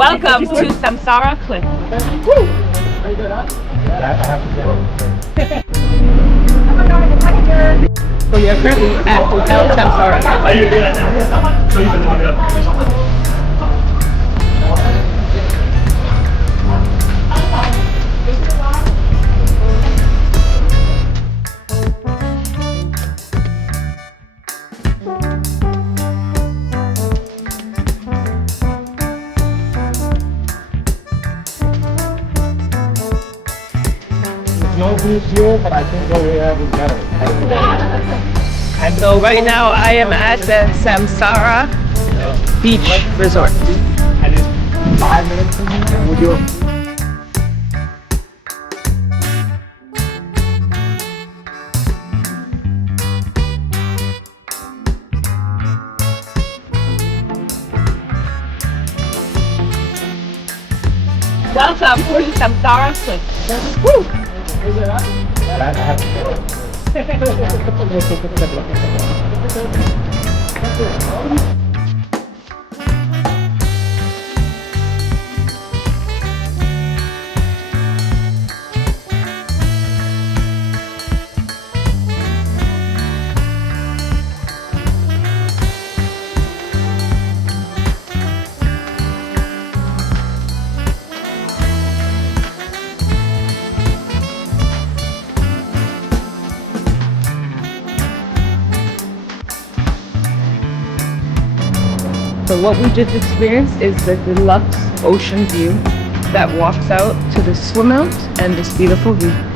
Welcome to Samsara Cliff. So you're currently at Hotel Samsara. No views here, but I think what we have is better. And so right now I am at the Samsara Beach Resort. And it's 5 minutes from here. Would you? Welcome to Samsara Cliff. Woo! So what we just experienced is the deluxe ocean view that walks out to the swim out and this beautiful view.